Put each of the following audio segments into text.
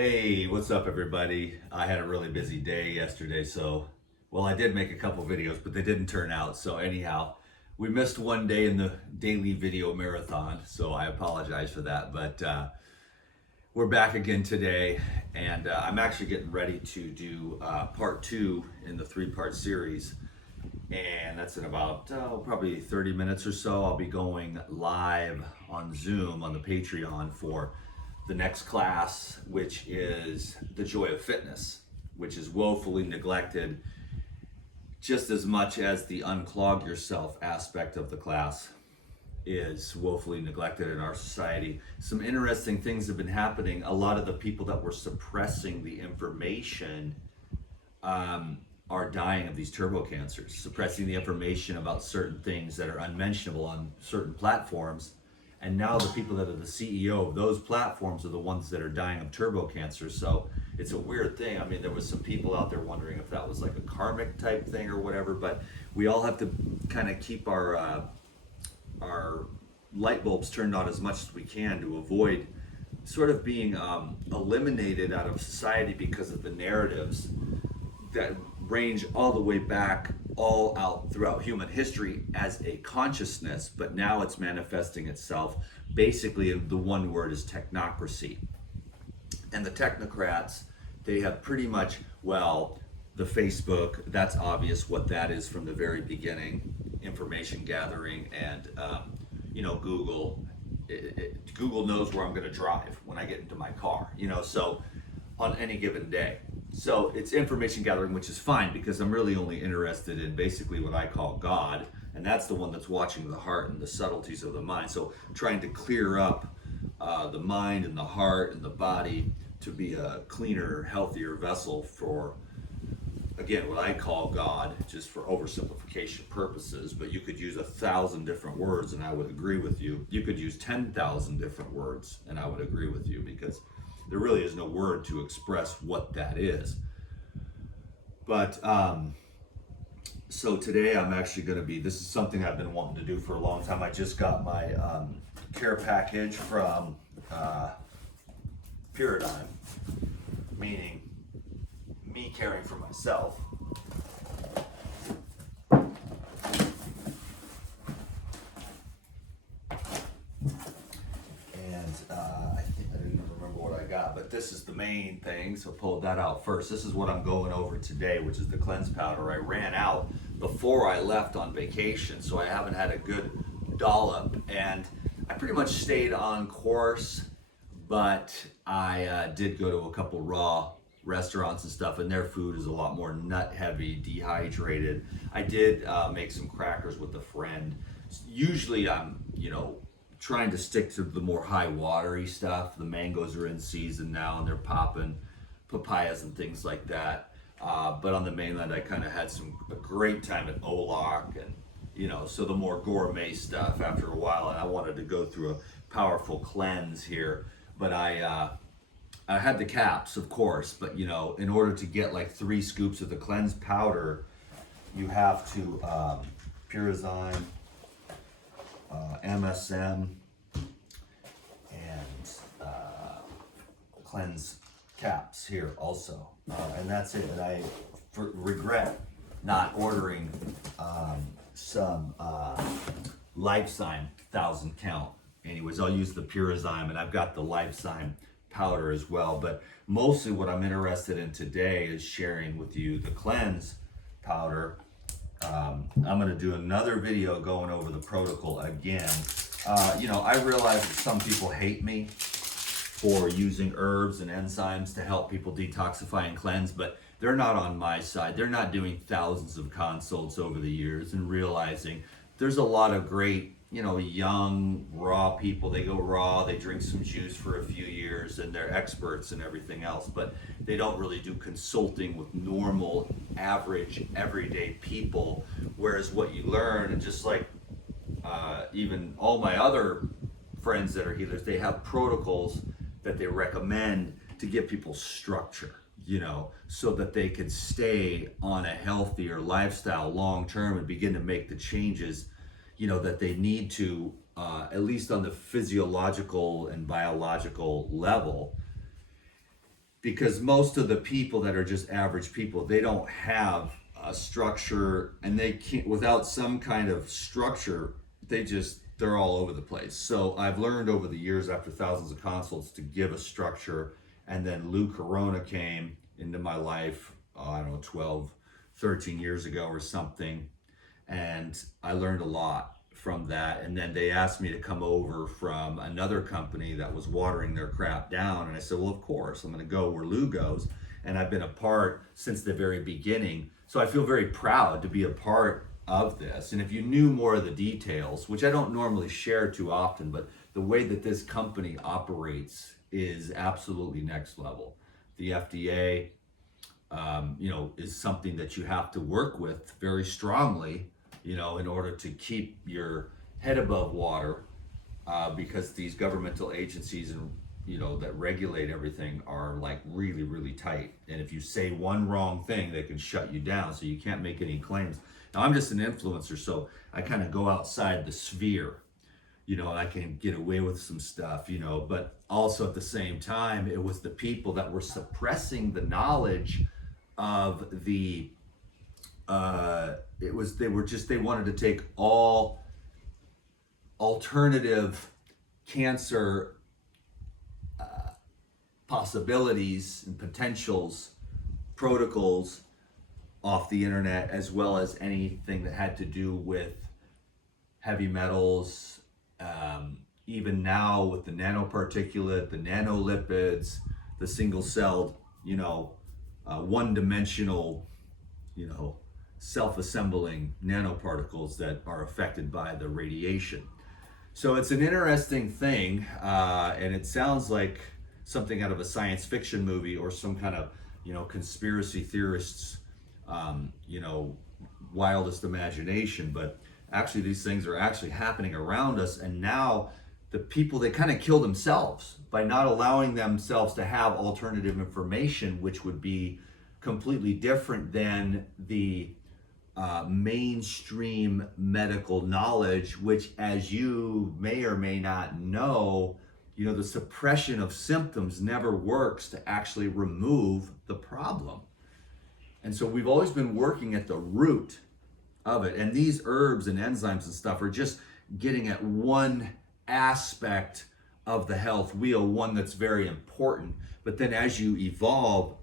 Hey, what's up everybody? I had a really busy day yesterday, well, I did make a couple videos, but they didn't turn out. So anyhow, we missed one day in the daily video marathon, so I apologize for that. But we're back again today, and I'm actually getting ready to do part two in the three-part series. And that's in about probably 30 minutes or so. I'll be going live on Zoom on the Patreon for the next class, which is The Joy of Fitness, which is woefully neglected just as much as the unclog yourself aspect of the class is woefully neglected in our society. Some interesting things have been happening. A lot of the people that were suppressing the information are dying of these turbo cancers, suppressing the information about certain things that are unmentionable on certain platforms. And now the people that are the CEO of those platforms are the ones that are dying of turbo cancer. So it's a weird thing. I mean, there was some people out there wondering if that was like a karmic type thing or whatever, but we all have to kind of keep our light bulbs turned on as much as we can to avoid sort of being eliminated out of society because of the narratives that range all the way back all out throughout human history as a consciousness, but now it's manifesting itself. Basically, the one word is technocracy. And the technocrats, they have pretty much, well, the Facebook, that's obvious what that is from the very beginning, information gathering, and Google. Google knows where I'm going to drive when I get into my car, so on any given day. So it's information gathering, which is fine because I'm really only interested in basically what I call God, and that's the one that's watching the heart and the subtleties of the mind. So trying to clear up the mind and the heart and the body to be a cleaner, healthier vessel for, again, what I call God, just for oversimplification purposes. But you could use 1,000 different words and I would agree with you. You could use 10,000 different words and I would agree with you, because there really is no word to express what that is. But so today I'm actually going to be, this is something I've been wanting to do for a long time. I just got my care package from Paradigm, meaning me caring for myself. But this is the main thing, so pulled that out first. This is what I'm going over today, which is the cleanse powder. I ran out before I left on vacation, so I haven't had a good dollop, and I pretty much stayed on course, but I did go to a couple raw restaurants and stuff, and their food is a lot more nut heavy, dehydrated. I did make some crackers with a friend. Usually I'm, trying to stick to the more high watery stuff. The mangoes are in season now and they're popping, papayas and things like that. But on the mainland, I kind of had a great time at Olak, and so the more gourmet stuff after a while. And I wanted to go through a powerful cleanse here, but I had the caps, of course. But in order to get like 3 scoops of the cleanse powder, you have to Pyrazine, MSM, and cleanse caps here also, and that's it. And I regret not ordering some Lifezyme 1,000 count. Anyways, I'll use the Pyrazine, and I've got the Lifezyme powder as well. But mostly what I'm interested in today is sharing with you the cleanse powder. I'm going to do another video going over the protocol again. I realize that some people hate me for using herbs and enzymes to help people detoxify and cleanse, but they're not on my side. They're not doing thousands of consults over the years and realizing there's a lot of great, young, raw people. They go raw, they drink some juice for a few years, and they're experts and everything else, but they don't really do consulting with normal, average, everyday people. Whereas what you learn, and just like even all my other friends that are healers, they have protocols that they recommend to give people structure, so that they can stay on a healthier lifestyle long term and begin to make the changes that they need to, at least on the physiological and biological level. because most of the people that are just average people, they don't have a structure, and they can't, without some kind of structure, they're all over the place. So I've learned over the years, after thousands of consults, to give a structure. And then Lou Corona came into my life, I don't know, 12, 13 years ago or something. And I learned a lot from that. And then they asked me to come over from another company that was watering their crap down. And I said, well, of course, I'm going to go where Lou goes. And I've been a part since the very beginning. So I feel very proud to be a part of this. And if you knew more of the details, which I don't normally share too often, but the way that this company operates is absolutely next level. The FDA, is something that you have to work with very strongly, in order to keep your head above water, because these governmental agencies and that regulate everything are like really, really tight. And if you say one wrong thing, they can shut you down. So you can't make any claims. Now, I'm just an influencer, so I kind of go outside the sphere, and I can get away with some stuff, but also at the same time, it was the people that were suppressing the knowledge of the, they wanted to take all alternative cancer possibilities and potentials, protocols off the internet, as well as anything that had to do with heavy metals, even now with the nanoparticulate, the nanolipids, the single-celled, one-dimensional, self-assembling nanoparticles that are affected by the radiation. So it's an interesting thing, and it sounds like something out of a science fiction movie or some kind of, conspiracy theorists, wildest imagination. But actually, these things are actually happening around us. And now the people, they kind of kill themselves by not allowing themselves to have alternative information, which would be completely different than the mainstream medical knowledge, which, as you may or may not know, the suppression of symptoms never works to actually remove the problem. And so we've always been working at the root of it. And these herbs and enzymes and stuff are just getting at one aspect of the health wheel, one that's very important. But then as you evolve,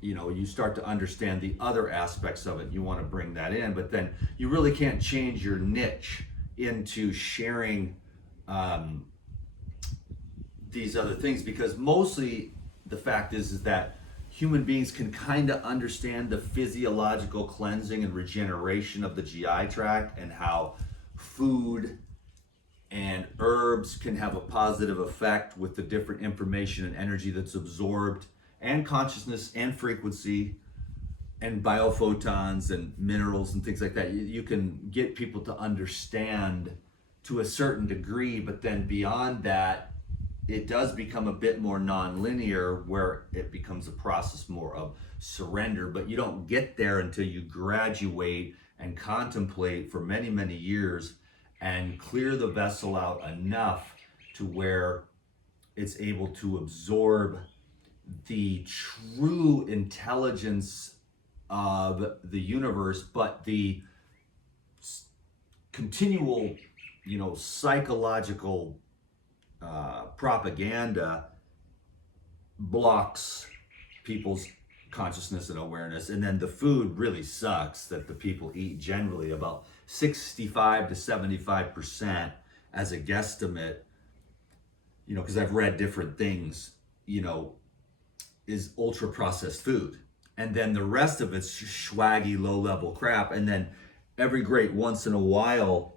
you start to understand the other aspects of it. You want to bring that in, but then you really can't change your niche into sharing these other things, because mostly the fact is that human beings can kind of understand the physiological cleansing and regeneration of the GI tract, and how food and herbs can have a positive effect with the different information and energy that's absorbed, and consciousness and frequency and biophotons and minerals and things like that. You can get people to understand to a certain degree, but then beyond that, it does become a bit more non-linear, where it becomes a process more of surrender. But you don't get there until you graduate and contemplate for many, many years and clear the vessel out enough to where it's able to absorb the true intelligence of the universe, but the continual, psychological propaganda blocks people's consciousness and awareness. And then the food really sucks that the people eat, generally about 65 to 75% as a guesstimate, because I've read different things, is ultra processed food. And then the rest of it's swaggy, low level crap. And then every great once in a while,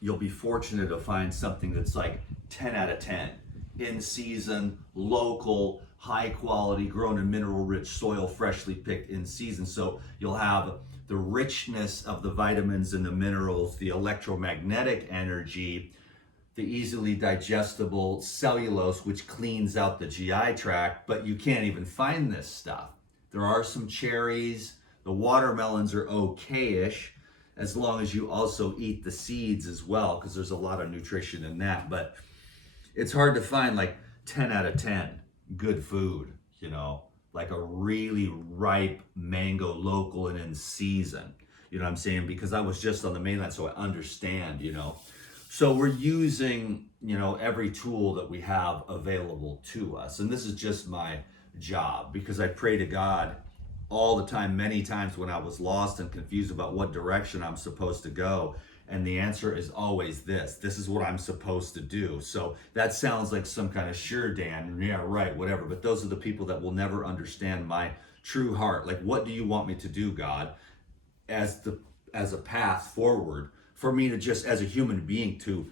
you'll be fortunate to find something that's like 10 out of 10, in season, local, high quality, grown in mineral rich soil, freshly picked in season. So you'll have the richness of the vitamins and the minerals, the electromagnetic energy, the easily digestible cellulose, which cleans out the GI tract, but you can't even find this stuff. There are some cherries, the watermelons are okay-ish, as long as you also eat the seeds as well, because there's a lot of nutrition in that. But it's hard to find like 10 out of 10 good food, you know, like a really ripe mango, local and in season. You know what I'm saying? Because I was just on the mainland, so I understand, you know. So we're using, you know, every tool that we have available to us. And this is just my job, because I pray to God all the time, many times when I was lost and confused about what direction I'm supposed to go. And the answer is always this is what I'm supposed to do. So that sounds like some kind of sure, Dan, yeah, right, whatever. But those are the people that will never understand my true heart. Like, what do you want me to do, God, as a path forward for me to just, as a human being, to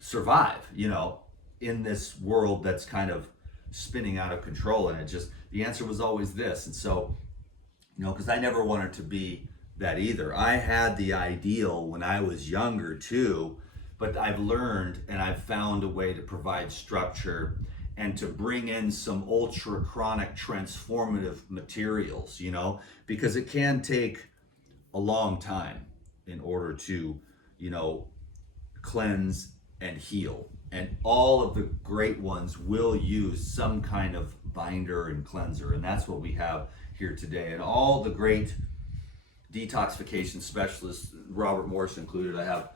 survive, you know, in this world that's kind of spinning out of control. And it just, the answer was always this. And so, you know, because I never wanted to be that either. I had the ideal when I was younger too, but I've learned and I've found a way to provide structure and to bring in some ultra chronic transformative materials, you know, because it can take a long time in order to, you know, cleanse and heal. And all of the great ones will use some kind of binder and cleanser. And that's what we have here today. And all the great detoxification specialists, Robert Morris included, I have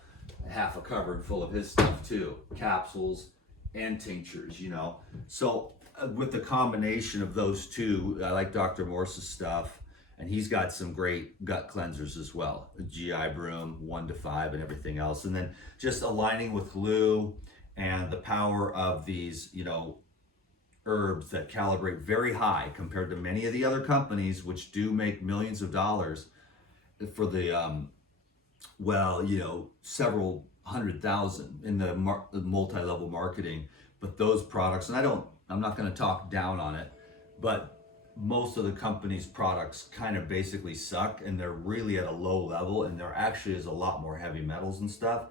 half a cupboard full of his stuff too, capsules and tinctures, you know. So with the combination of those two, I like Dr. Morris's stuff, and he's got some great gut cleansers as well, GI Broom 1 to 5 and everything else. And then just aligning with Lou and the power of these, you know, herbs that calibrate very high compared to many of the other companies, which do make millions of dollars for the well, you know, several 100,000 in the multi-level marketing. But those products, and I'm not going to talk down on it, but most of the company's products kind of basically suck, and they're really at a low level, and there actually is a lot more heavy metals and stuff.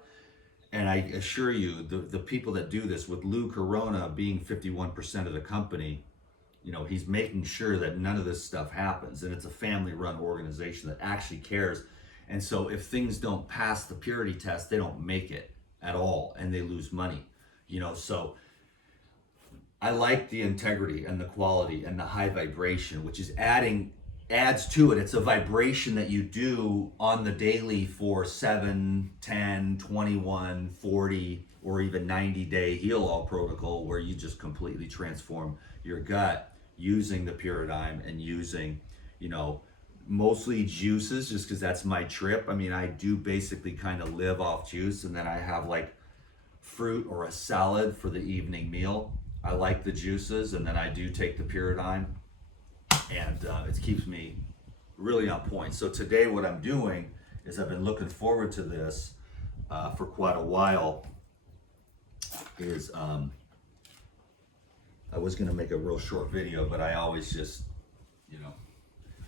And I assure you, the people that do this, with Lou Corona being 51% of the company, you know, he's making sure that none of this stuff happens. And it's a family-run organization that actually cares. And so if things don't pass the purity test, they don't make it at all, and they lose money, you know. So I like the integrity and the quality and the high vibration, which is adds to it. It's a vibration that you do on the daily for 7, 10, 21, 40, or even 90-day heal all protocol, where you just completely transform your gut using the Pyridime and using, you know, mostly juices, just because that's my trip. I mean, I do basically kind of live off juice, and then I have like fruit or a salad for the evening meal. I like the juices, and then I do take the Pyridime, and it keeps me really on point. So today what I'm doing is, I've been looking forward to this for quite a while, is I was going to make a real short video, but I always just, you know,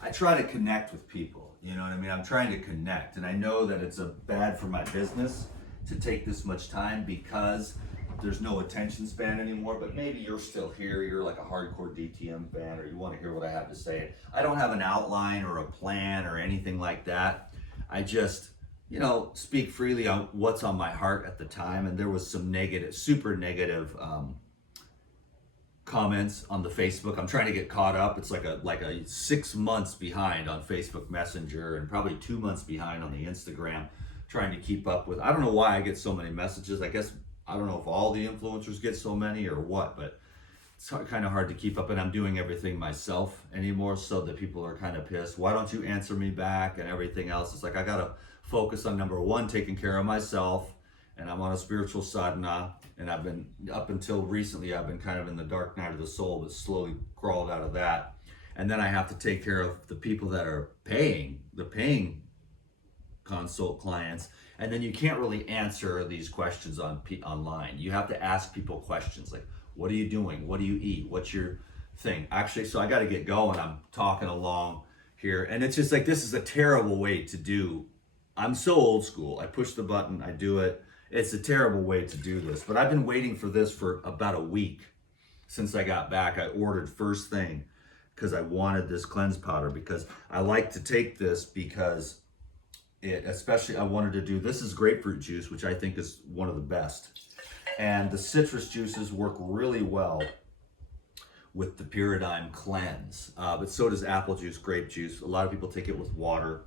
I try to connect with people, you know what I mean? I'm trying to connect, and I know that it's bad for my business to take this much time, because there's no attention span anymore. But maybe you're still here, you're like a hardcore DTM fan, or you want to hear what I have to say. I don't have an outline or a plan or anything like that. I just, you know, speak freely on what's on my heart at the time. And there was some negative, super negative comments on the Facebook. I'm trying to get caught up. It's like a 6 months behind on Facebook Messenger, and probably 2 months behind on the Instagram, trying to keep up with. I don't know why I get so many messages. I guess, I don't know if all the influencers get so many or what, but it's kind of hard to keep up. And I'm doing everything myself anymore, so that people are kind of pissed. Why don't you answer me back and everything else? It's like, I got to focus on number one, taking care of myself. And I'm on a spiritual sadhana, and I've been, up until recently, I've been kind of in the dark night of the soul, but slowly crawled out of that. And then I have to take care of the people that are paying, the paying consult clients. And then you can't really answer these questions online. You have to ask people questions like, what are you doing? What do you eat? What's your thing? Actually, so I got to get going. I'm talking along here, and it's just like, this is a terrible way to do. I'm so old school. I push the button, I do it. It's a terrible way to do this, but I've been waiting for this for about a week since I got back. I ordered first thing because I wanted this cleanse powder, because I like to take this, because especially I wanted to do, this is grapefruit juice, which I think is one of the best. And the citrus juices work really well with the Paradigm Cleanse. But so does apple juice, grape juice. A lot of people take it with water.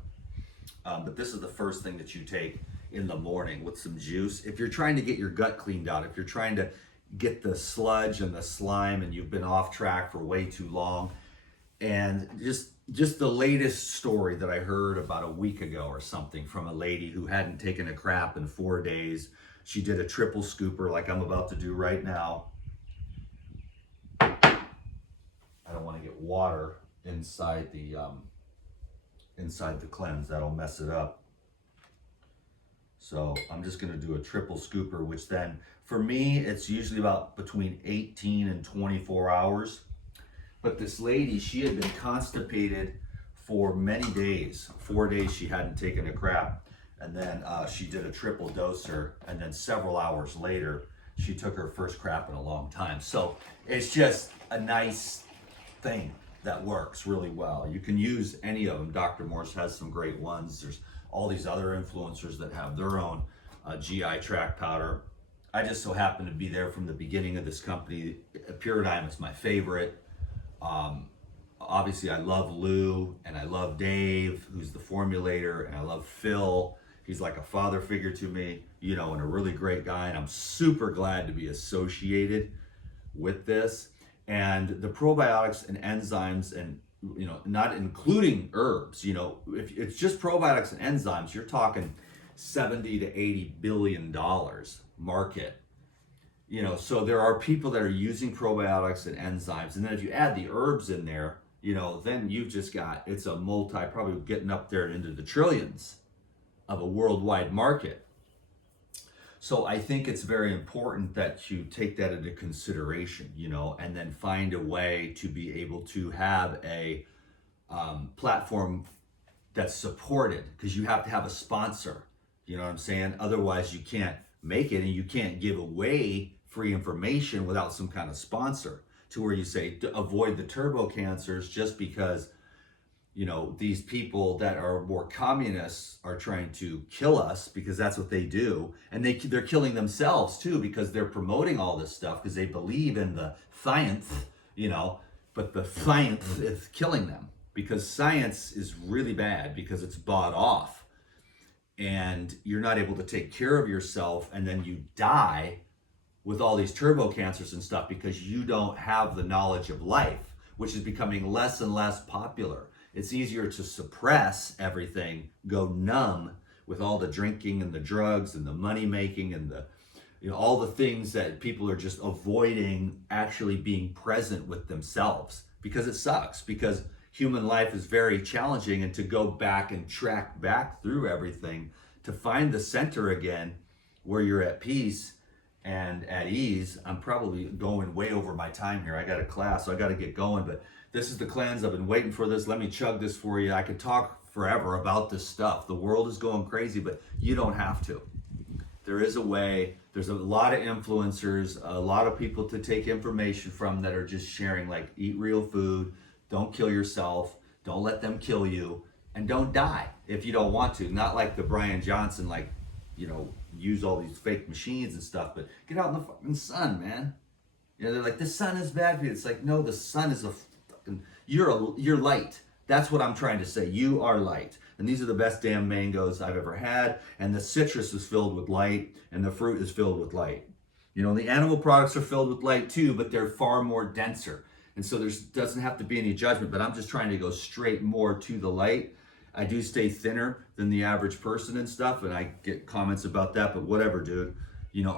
But this is the first thing that you take in the morning with some juice. If you're trying to get your gut cleaned out, if you're trying to get the sludge and the slime and you've been off track for way too long, and just the latest story that I heard about a week ago or something from a lady who hadn't taken a crap in 4 days. She did a triple scooper like I'm about to do right now. I don't want to get water inside the cleanse. That'll mess it up. So I'm just going to do a triple scooper, which then for me, it's usually about between 18 and 24 hours. But this lady, she had been constipated for many days. 4 days she hadn't taken a crap. And then she did a triple doser. And then several hours later, she took her first crap in a long time. So it's just a nice thing that works really well. You can use any of them. Dr. Morse has some great ones. There's all these other influencers that have their own GI tract powder. I just so happen to be there from the beginning of this company. Paradigm is my favorite. Obviously I love Lou and I love Dave, who's the formulator, and I love Phil. He's like a father figure to me, you know, and a really great guy. And I'm super glad to be associated with this. And the probiotics and enzymes, and, you know, not including herbs, you know, if it's just probiotics and enzymes, you're talking 70 to 80 billion dollars market. You know, so there are people that are using probiotics and enzymes. And then if you add the herbs in there, you know, then you've just got, it's a probably getting up there into the trillions of a worldwide market. So I think it's very important that you take that into consideration, you know, and then find a way to be able to have a platform that's supported, because you have to have a sponsor, you know what I'm saying? Otherwise you can't make it, and you can't give away free information without some kind of sponsor, to where you say to avoid the turbo cancers just because, you know, these people that are more communists are trying to kill us, because that's what they do. And they're killing themselves too, because they're promoting all this stuff because they believe in the science, you know, but the science is killing them, because science is really bad because it's bought off, and you're not able to take care of yourself, and then you die with all these turbo cancers and stuff because you don't have the knowledge of life, which is becoming less and less popular. It's easier to suppress everything, go numb with all the drinking and the drugs and the money making and the, you know, all the things that people are just avoiding actually being present with themselves, because it sucks, because human life is very challenging. And to go back and track back through everything to find the center again where you're at peace and at ease. I'm probably going way over my time here. I got a class, so I got to get going, but this is the cleanse. I've been waiting for this. Let me chug this for you. I could talk forever about this stuff. The world is going crazy, but you don't have to. There is a way. There's a lot of influencers, a lot of people to take information from that are just sharing, like, eat real food, don't kill yourself, don't let them kill you, and don't die if you don't want to. Not like the Brian Johnson, like, you know, use all these fake machines and stuff, but get out in the fucking sun, man. You know, they're like, the sun is bad for you. It's like, no, the sun is you're light. That's what I'm trying to say. You are light. And these are the best damn mangoes I've ever had. And the citrus is filled with light, and the fruit is filled with light. You know, the animal products are filled with light too, but they're far more denser. And so there doesn't have to be any judgment, but I'm just trying to go straight more to the light. I do stay thinner than the average person and stuff, and I get comments about that, but whatever, dude. You know,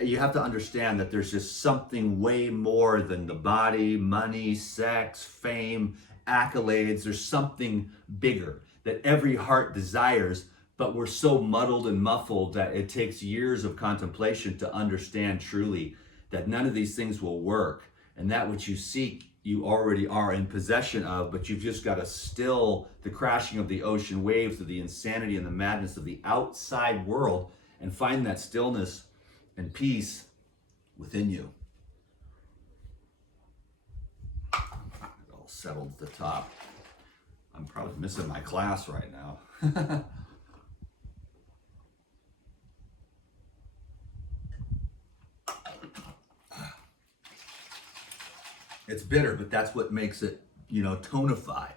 you have to understand that there's just something way more than the body, money, sex, fame, accolades. There's something bigger that every heart desires, but we're so muddled and muffled that it takes years of contemplation to understand truly that none of these things will work. And that which you seek, you already are in possession of, but you've just got to still the crashing of the ocean waves, of the insanity and the madness of the outside world, and find that stillness and peace within you. It all settled at the top. I'm probably missing my class right now. It's bitter, but that's what makes it, tonify.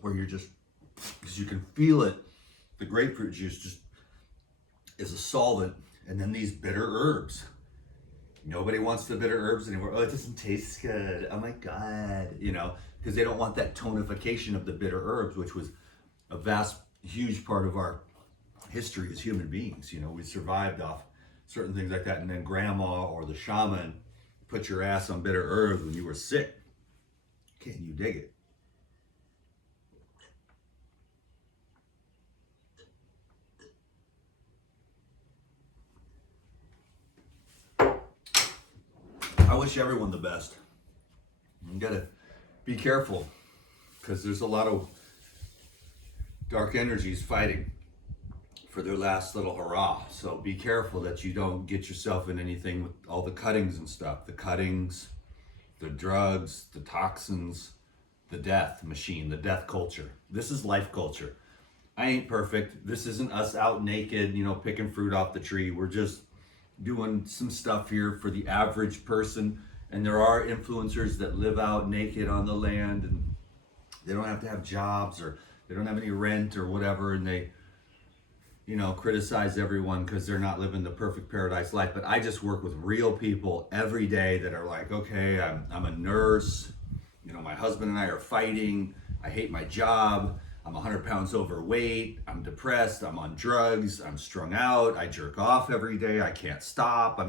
Where you're just, because you can feel it. The grapefruit juice just is a solvent, and then these bitter herbs. Nobody wants the bitter herbs anymore. Oh, it doesn't taste good. Oh my God, because they don't want that tonification of the bitter herbs, which was a vast, huge part of our history as human beings. We survived off certain things like that, and then grandma or the shaman put your ass on bitter herbs when you were sick. Can you dig it? I wish everyone the best. You gotta be careful, because there's a lot of dark energies fighting for their last little hurrah. So be careful that you don't get yourself in anything with all the cuttings and stuff. The cuttings, the drugs, the toxins, the death machine, the death culture. This is life culture. I ain't perfect. This isn't us out naked, picking fruit off the tree. We're just doing some stuff here for the average person. And there are influencers that live out naked on the land, and they don't have to have jobs, or they don't have any rent or whatever, and they criticize everyone because they're not living the perfect paradise life. But I just work with real people every day that are like, okay, I'm a nurse, my husband and I are fighting, I hate my job, I'm 100 pounds overweight, I'm depressed, I'm on drugs, I'm strung out, I jerk off every day, I can't stop.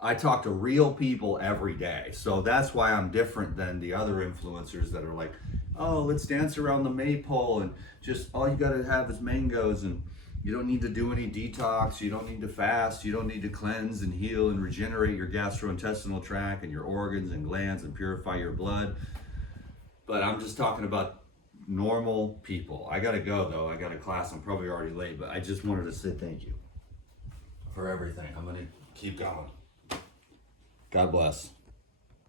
I talk to real people every day. So that's why I'm different than the other influencers that are like, oh, let's dance around the maypole, and just all you gotta have is mangoes, and you don't need to do any detox, you don't need to fast, you don't need to cleanse and heal and regenerate your gastrointestinal tract and your organs and glands and purify your blood. But I'm just talking about normal people. I gotta go though, I got a class, I'm probably already late, but I just wanted to say thank you for everything. I'm gonna keep going. God bless.